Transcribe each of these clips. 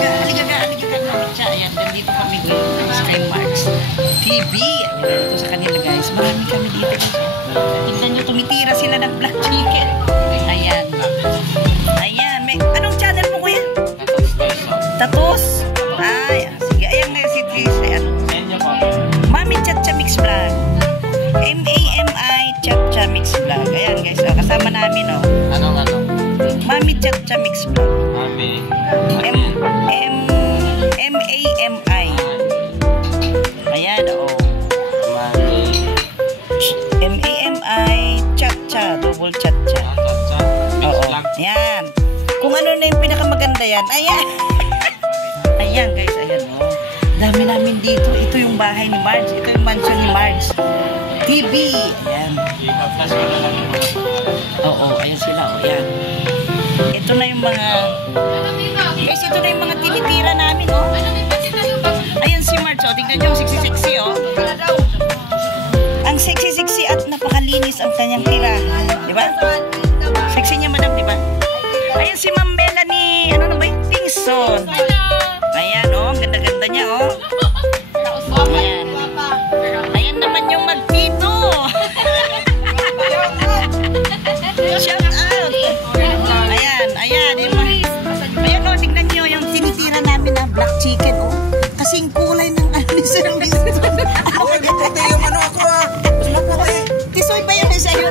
Mamicha. Ayan, dito kami ngayon sa kay Marks TV. Ito sa kanila guys. Marami kami dito. Tingnan nyo, tumitira sila ng black chicken. Ayan. Ayan. May, anong channel mo kuya? Tatos? Ay, sige. Ayan nga si Tris. Ayan. Mami Chacha Mix Vlog. M-A-M-I Chacha Mix Vlog. Ayan guys. Oh, kasama namin oh. Ano? Mami Chacha Mix Vlog. Mami. M-A-M-I. Ayan oh. Mami. M-A-M-I Chacha. Double Chacha. Oo. Ayan. Kung ano na yung pinakamaganda yan. Ayan. Ayan guys. Ayan oh. Dami namin dito. Ito yung bahay ni Marge. Ito yung mansion ni Marge TV. Ayan. Oo. Ayan sila. O. Ayan. Ito na yung mga... Guys, ito na yung mga tinitira namin. Oh. Ayan si Marge. O. Tingnan nyo. Sexy-sexy. Oh. Ang sexy-sexy at napakalinis ang kanyang tirahan. Diba? Sexy niya madam. Diba? Ayan si Ma'am Melanie. Ano na ba yung Tingson? Ayan oh. Ang ganda-ganda niya oh. Ayan. Ayan naman yung magtito. Shout out. Ayan yung ayan oh, tignan nyo yung tinitira namin na black chicken oh. Kasing kulay ng service. Puti yung ano ako ah. Tisoy ba yun sa'yo?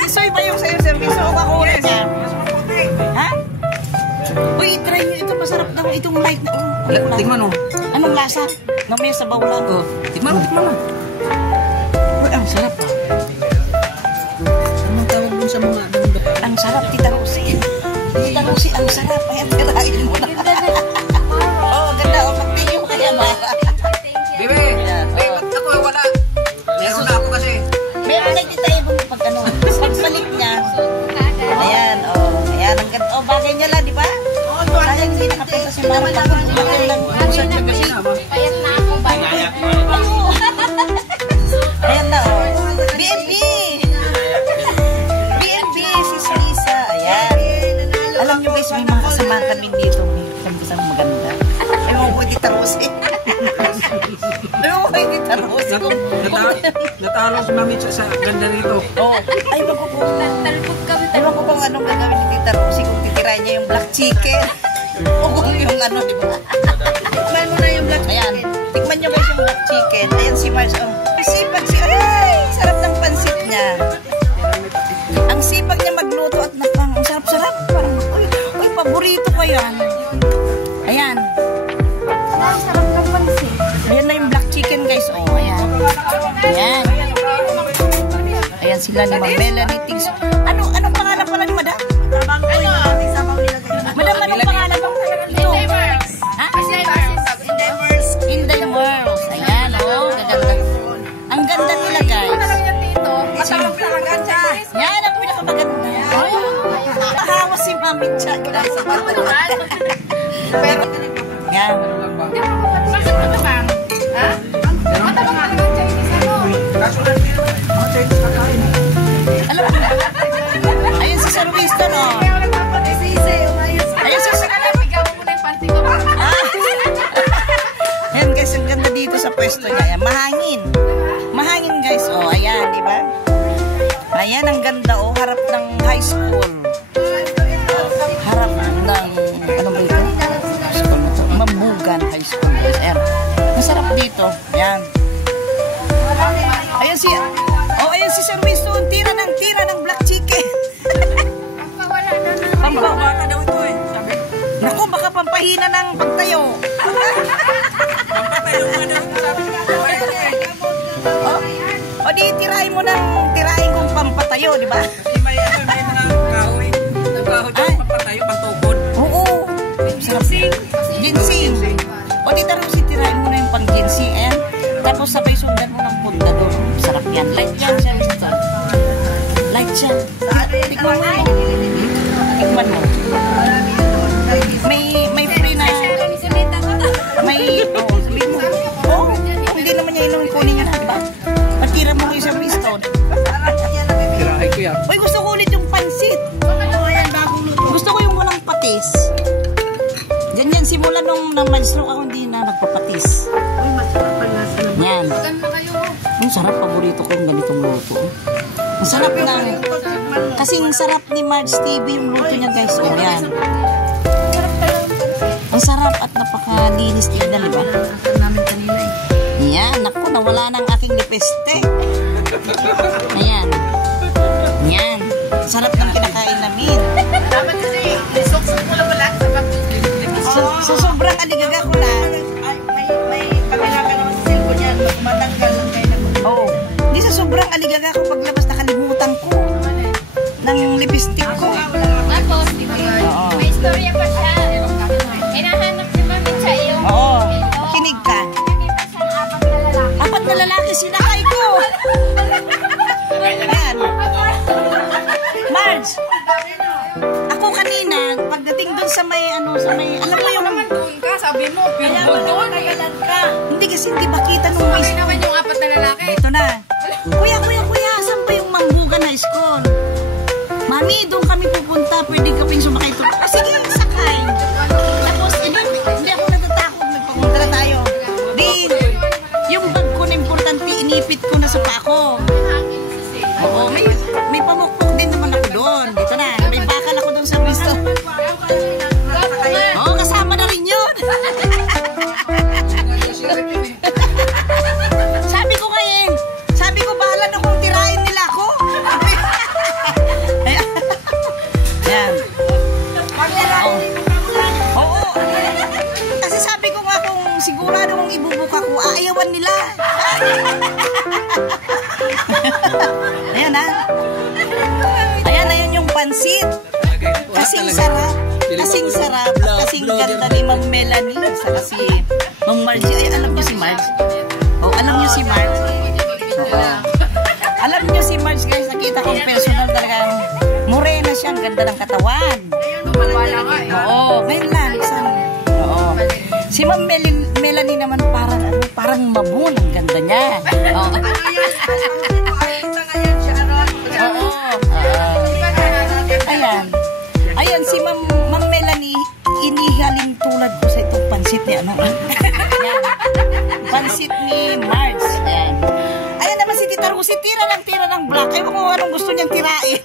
Tisoy ba yung sa'yo service? O kakulay niya? Ha? Uy, try nyo ito. Masarap daw itong light na Tingnan mo. Anong lasa? Namaya sa bawlang ko. Tingnan mo. Uy, ang sarap. Anong tawag mo sa mga bundok? Ang sarap, Tita Rosie. Tita Rosie, ang sarap. Ayan, tirahin mo na. Oo, ganda. O, mag-thank you kaya ba? Bebe, ba't ako wala? Meron na ako kasi. Meron na dito tayo pag ano. Pagbalik niya. Ayan, o. Ayan, ang ganda. O, bagay niya lang, di ba? Sayang hindi nakapunta si Mama. Saan niya kasi na? Payat na ako ba? Ayan na, o. BNB! BNB, sis Lisa. Ayan. Alam niyo guys, may mga kasama kami dito. May kasama maganda. Ewan ko, Tita Rosie. Ewan ko, Tita Rosie. Natalo si Mami sa ganda rito. Oh, ay wag ko kung ewan ko kung anong gagawin ni Tita Rosie kung titirahin niya yung black chicken. O kung yung ano, di ba? Tikman mo na yung black chicken. Ayan, tikman niyo guys yung black chicken. Ayan si Mars, oh. Sipag siya. Ay, sarap ng pansit niya. Ang sipag niya magluto at napang, ang sarap-sarap. Parang, uy, paborito ko yan. Ayan. Ang sarap ng pansit. Ayan na yung black chicken guys, oh, ayan. Ayan. Ayan sila ni Ma'am Melanie Tings. Anong pangalan pala ni Madam? Madam, anong pangalan mo? Ito. Ha? Inday Merls. Ayan, oh. Gaganda. Ang ganda nila, guys. Yan, ang pinakamaganda. Nakahawa si Mami Cha. Yan. Alam mo na. Ayun si Sir Winston, oh. Ayun si Sir Ayan guys, ang ganda dito sa pwesto niya. Ayan, mahangin. Mahangin guys, oh. Ayan, di ba? Ayan, ang ganda, oh. Harap ng high school. Harap ng, ano ba ito? School na ito. Mambugan High School. Ayan. Masarap dito. Ayan. Ayan si, oh, ayan si Sir Winston. Tira ng black chicken. Pampawala daw ito eh. Sabi. Naku, baka pampahina ng pagtayo. Pampatayo nga daw. O di, tirahin kong pampatayo, di ba? Kasi may mga kahoy. Kahoy daw pampatayo, pantukod. Oo. Ginseng. O di, tirahin mo na yung pang ginseng. Ayan. Tapos sabay sundan mo ng pundador. Sarap yan. Light yan siya, Mr. Light siya. Tikman mo. Tikman mo. May free na. May, sabihin mo. Oh, hindi naman niya inumin kunin niya na, diba? Patira mo kayo sa Winston. Tirahay ko yan. Uy, gusto ko ulit yung pansit. Gusto ko yung walang patis. Ganyan, simula nung na-stroke ako, hindi na nagpapatis. Uy, masarap pa nga sa naman. Yan. Ang sarap, paborito ko yung ganitong luto. Ang sarap na. Kasing sarap ni Marge TV yung luto niya, guys. O, yan. Ang sarap at napakalinis tignan, di ba? Nasaan namin kanina eh. Yan, naku, nawala ng aking lipeste. Ayan. Yan. Sarap ng kinakain namin. Dapat kasi, nisok-sok mo lang wala sa So, sobrang aligaga ko na. may kamera ka naman sa cellphone yan. Matanggal lang kayo na. Oo. Hindi sa sobrang aligaga ko paglabas nakalimutan ko ng lipstick ko. Tapos, di ba yun? Oo. May istorya pa siya. Hinahanap si Mami sa iyong Oo. ito. Kinig ka. Nakita siyang apat na lalaki. Apat na lalaki sinakay ko. Ayan. Marge. Ako kanina, pagdating dun sa may, alam mo yung... Doon ka, sabi mo. Kaya mo doon, nagalan ka. Hindi kasi hindi ba kita nung Kami naman yung apat na lalaki. Ito na. Kuya, saan ba yung Mangbugan High School? Mami, doon kami pupunta. Pwede kaming sumakay ito. Ah, sige, sakay. Tapos, hindi ako natatakot. Nagpapunta na tayo. Di, yung bag ko na importante, inipit ko na sa pako. Oo, may pamukpok din naman ako doon. Dito na, may bakal ako doon sa pisto. Oo, kasama na rin yun. Sabi ko bahala na kung tirahin nila ako. Ayan. Oo. Kasi sabi ko nga kung sigurado kung ibubuka ko, aayawan nila. Ayan ha. Ayan yung pansit. Kasing sarap. Kasing ganda ni Ma'am Melanie. Saka si Ma'am Margie. Ay, alam niyo si Marge? Oh, alam niyo si Marge? Oo. Alam niyo si Marge, guys. Nakita kong personal talagang morena siya. Ang ganda ng katawan. Oo, ngayon lang. Oo. Si Ma'am Melanie naman parang mabun. Ang ganda niya. Oo. Oo. Ayan, si Ma'am Melanie, inihaling tulad ko sa itong pansit ni Ayan. Pansit ni Marge. Ayan naman si Tita Rosie, tira ng black. Ewan ko anong gusto niyang tirain.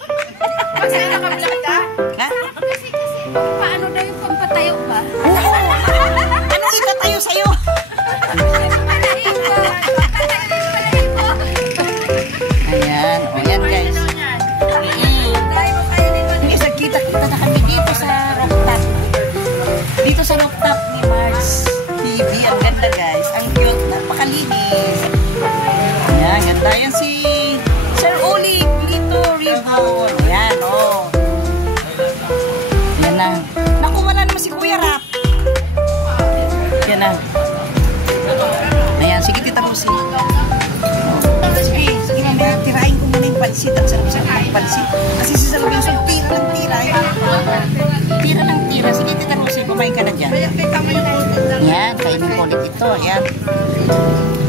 Masaya na ka-black ka? Ha? Kasi, paano daw yung pampatayo ba? Oo. Anong itatayo sa'yo? Ayan. Ayan, guys. Kita na kami dito sa rooftop. Dito sa rooftop ni Marge TV. Ang ganda, guys. Ang cute. Napakalinis. Ayan, ganda. Ayan si Sir Oli Lito Ribon. Ayan, oh. Ayan na. Naku, wala naman si Kuya Rap. Ayan na. Ayan, sige Tita Rosie. Sige, mamaya tirahin ko muna yung pansit. Ang sarap-sarap ng pansit. Kasi si Salve yung tira ng tira. Tira ng tira. Sige, Tita Rosie, kumain ka na dyan. Ayan, kainin ko ulit ito. Ayan.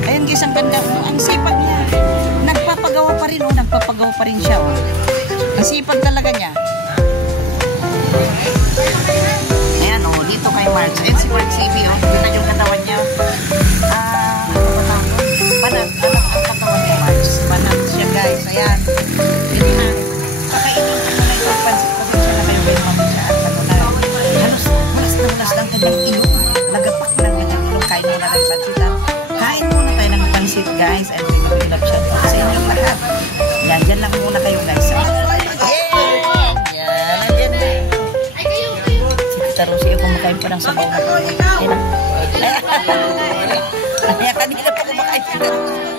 Ayan guys, ang ganda. Ang sipag niya. Nagpapagawa pa rin, nagpapagawa pa rin siya. Ang sipag talaga niya. Ayan, dito kay Marge. Ayan si Marge TV, Kita yung katawan niya. Panat ang katawan ni Marge. Panat siya, guys. Ayan. Hindi na. Kakainin ko na itong pansit. Pasensya na kayo kayo mamaya. Halos lang kanyang ilong. Nagapak lang kanyang ilong. Kain muna ng pansit. Kain muna tayo ng pansit, guys. And may mapilap siya. Sa inyong lahat. Yan, dyan lang muna kayo, guys. Yan. Yan. Si Tita Rosie, kumakain pa ng sabaw na ito. Kaya kanina pa kumakain siya.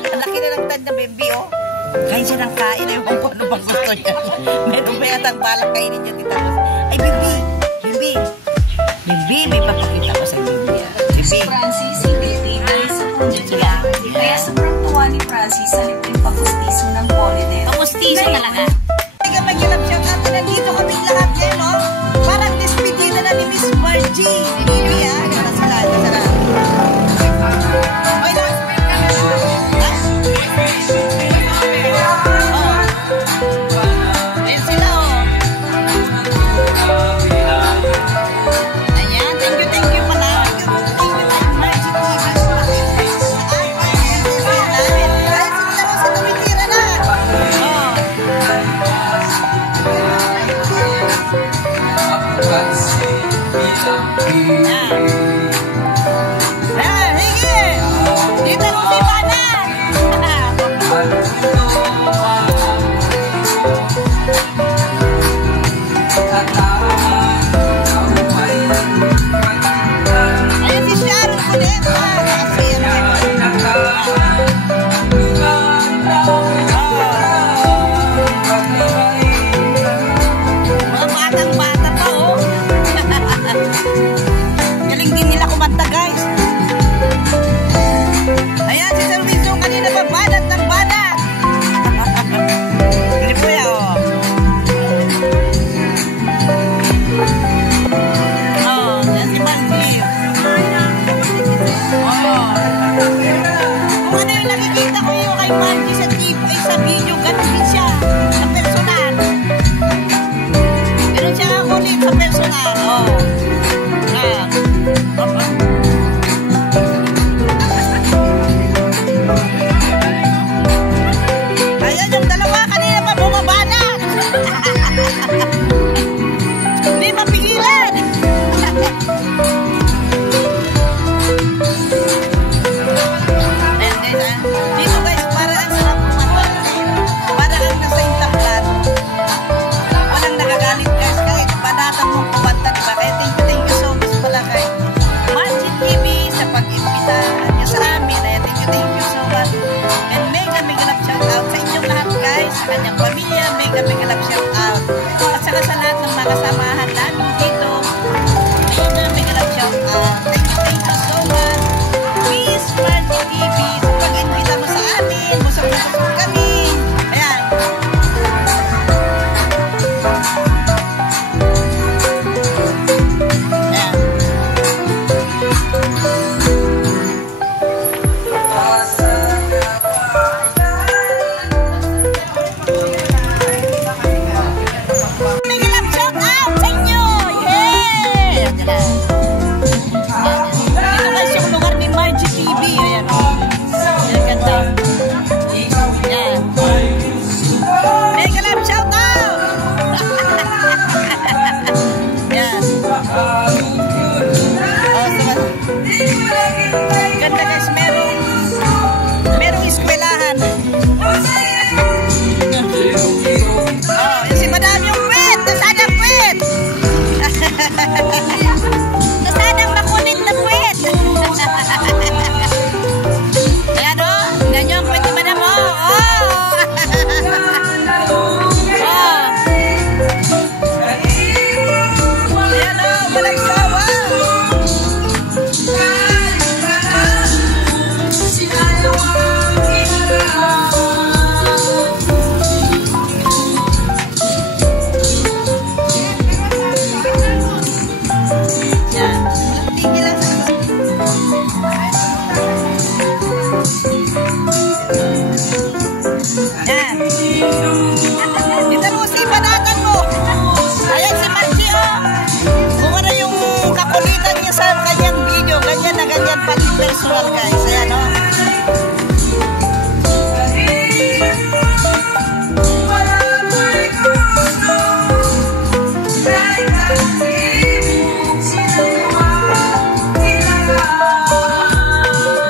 Ang laki na ng tanda, baby, Kain siya ng kain. Ayaw kung ano bang gusto niya. Meron ba yatang balak kainin niya, Tita Rosie? Ay, baby. Baby, may papakita ko sa baby. Si Francis, hindi tinay sa project niya. Kaya sobrang tuwa ni Francis sa lipin papustiso ng Polydent. Papustiso talaga. Hindi ka mag-ilap siya. At nandito kami lahat yan, Parang despedida na ni Miss Margie. Baby, Nasala. Okay lang. Ayan sila, Ayan, thank you, Ayan, higi! Dito mo si Bana! Ayan si Sharon ulit. Mga batang-bata pa, oh. Galing din nila kumanta, guys. Ayan, si Sir Wilson kanina pa, banat ng banat. Hindi po yan, oh. Oh, yan si Mandy. Oh. Kung ano yung nakikita ko yung kay Mandy sa TV, sa video, ganun din siya. Sa personal. Ganun siya ulit sa personal, oh. Ayan. Ayan yung dalawa, kanina pa bumaba na. Hindi mapigilan. Ayan guys, ah. Dito guys, para ang sarap kumanta. Para ang nasa intablan. Walang nagagalit guys, kahit panatan mong kumanta, diba? Kaya thank you so much pala kay Margin TV sa pag-imbita niya sa amin. Ayan, thank you so much. And mega love shout out sa inyong lahat guys, sa kanyang pamilya, mega love shout out. At saka sa lahat ng mga samahan namin dito, mega love shout out. Thank you so much. Please, Margin TV, sa pag-imbita mo sa amin, busog na busog kami. Ayan. Ayan. Mega love shout out sa inyo! Yay! Dito guys yung lugar ni Margie TV. Ayan o. Ayan, ganda. Ayan. Mega love shout out! Ayan. Oh, ganda guys. Merong eskwelahan. Oh, yung si Madam yung puwet! Nasadang puwet! Nasadang makunit na puwet! Ayan o, ganyan yung puwet ni Madam o! Oh! Ayan o, walang sawa! Yan. Tingin lang sa yan. Dito mo si banatan mo. Ayan si Margie oh. Kung ano yung kakulitan niya sa kanyang video, ganyan na ganyan pati personal guys. Ayan oh.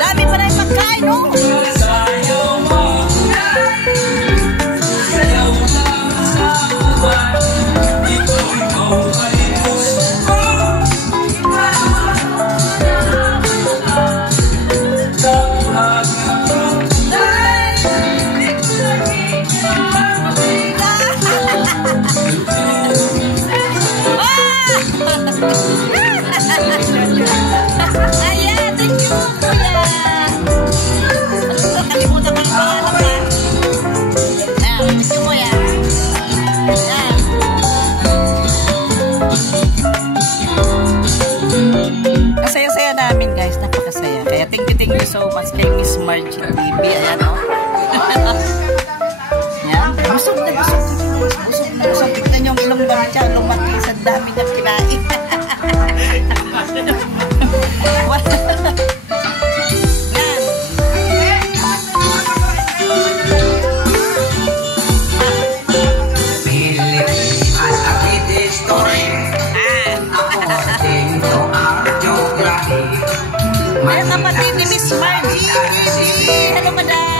Dami pa na yung pagkain oh. Ayan, thank you, kuya. Kalimutan ko yung pangalan pa. Ayan, thank you, kuya. Ayan. Kasaya-saya namin, guys. Napakasaya. Kaya thank you so much kay Miss Margie TV. Ayan, o. Ayan. Busog na busog. Busog na busog. Tignan nyo ang ilong ba siya. Lumaki sa dami niyang kinain. Yan. Philippines, as a British story, according to our Ayan, kapatid ni Miss Margie TV. Hello, madam.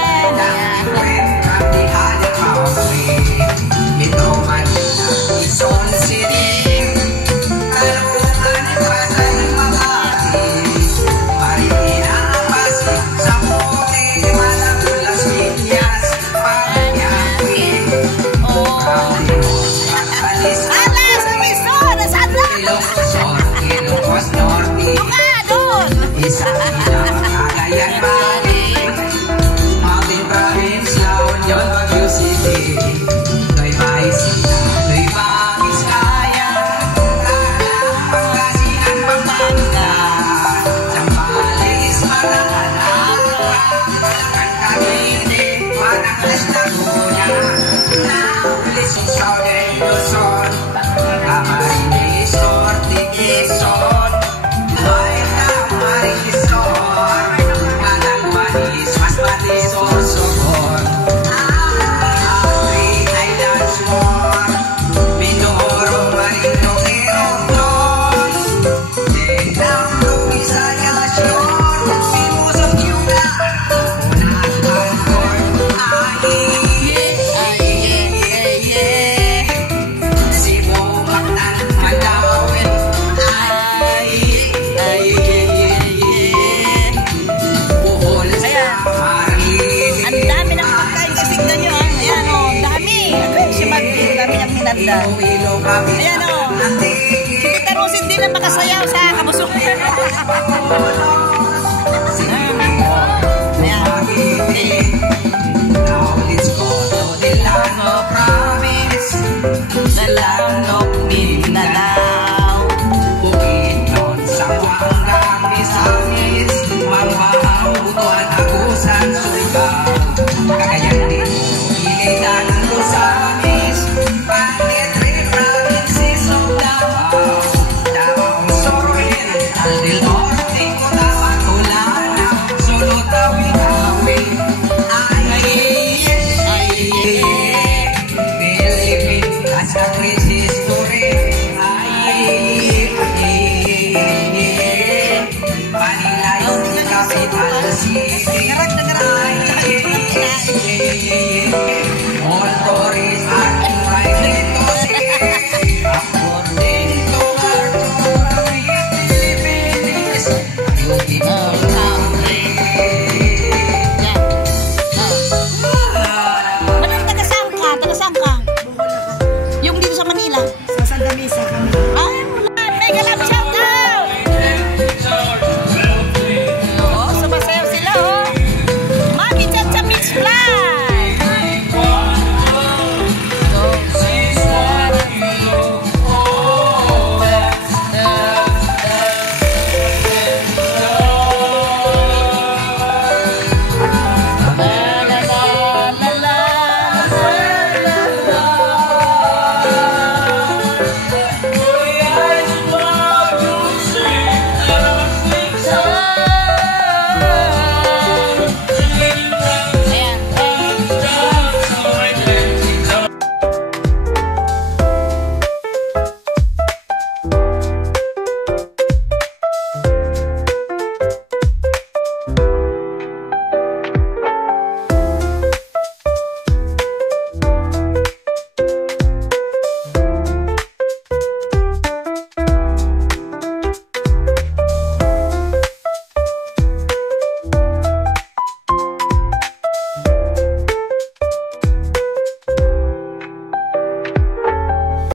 Ayan o. Si Tita Rosin din ang makasayaw sa kabusok.